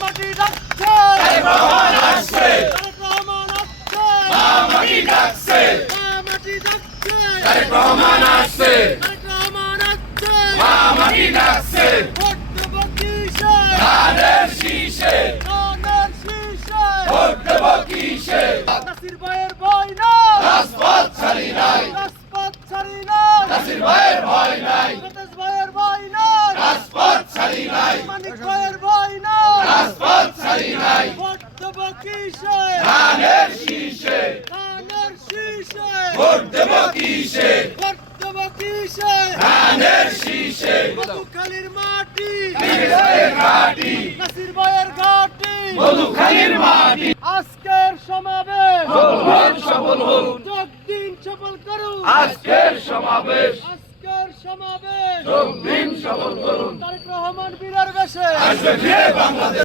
মাটি ডাকছে তারেক রহমান আসছে তারেক রহমান আসছে মাটি ডাকছে মাটি ডাকছে তারেক রহমান আসছে তারেক রহমান আসছে মাটি ডাকছে ভোট দেব কিসে ধানের শীষে ধানের শীষে ভোট দেব কিসে নাসির ভাইয়ের ভয় না রাজপথ ছাড়ি নাই রাজপথ ছাড়ি না নাসির ভাইয়ের ভয় নাই সতেজ ভাইয়ের ভয় না রাজপথ ছাড়ি নাই মানিক ভাইয়ের ভয় না রাজপথ ছাড়ি নাই ভোট দেব কিসে ধানের শীষে ধানের শীষে ভোট দেব কিসে ভোট দেব কিসে ধানের শীষে মধুখালীর মাটি ভাইয়ের ঘাটি নাসির ভাইয়ের ঘাটি মধুখালীর মাটি আজকের সমাবেশ সফল হোক যোগ দিন সফল করুন আজকের সমাবেশ আজকের সমাবেশ যোগ দিন সফল করুন তারেক রহমান বীরের বেশে আসবে ফিরে বাংলাদেশ।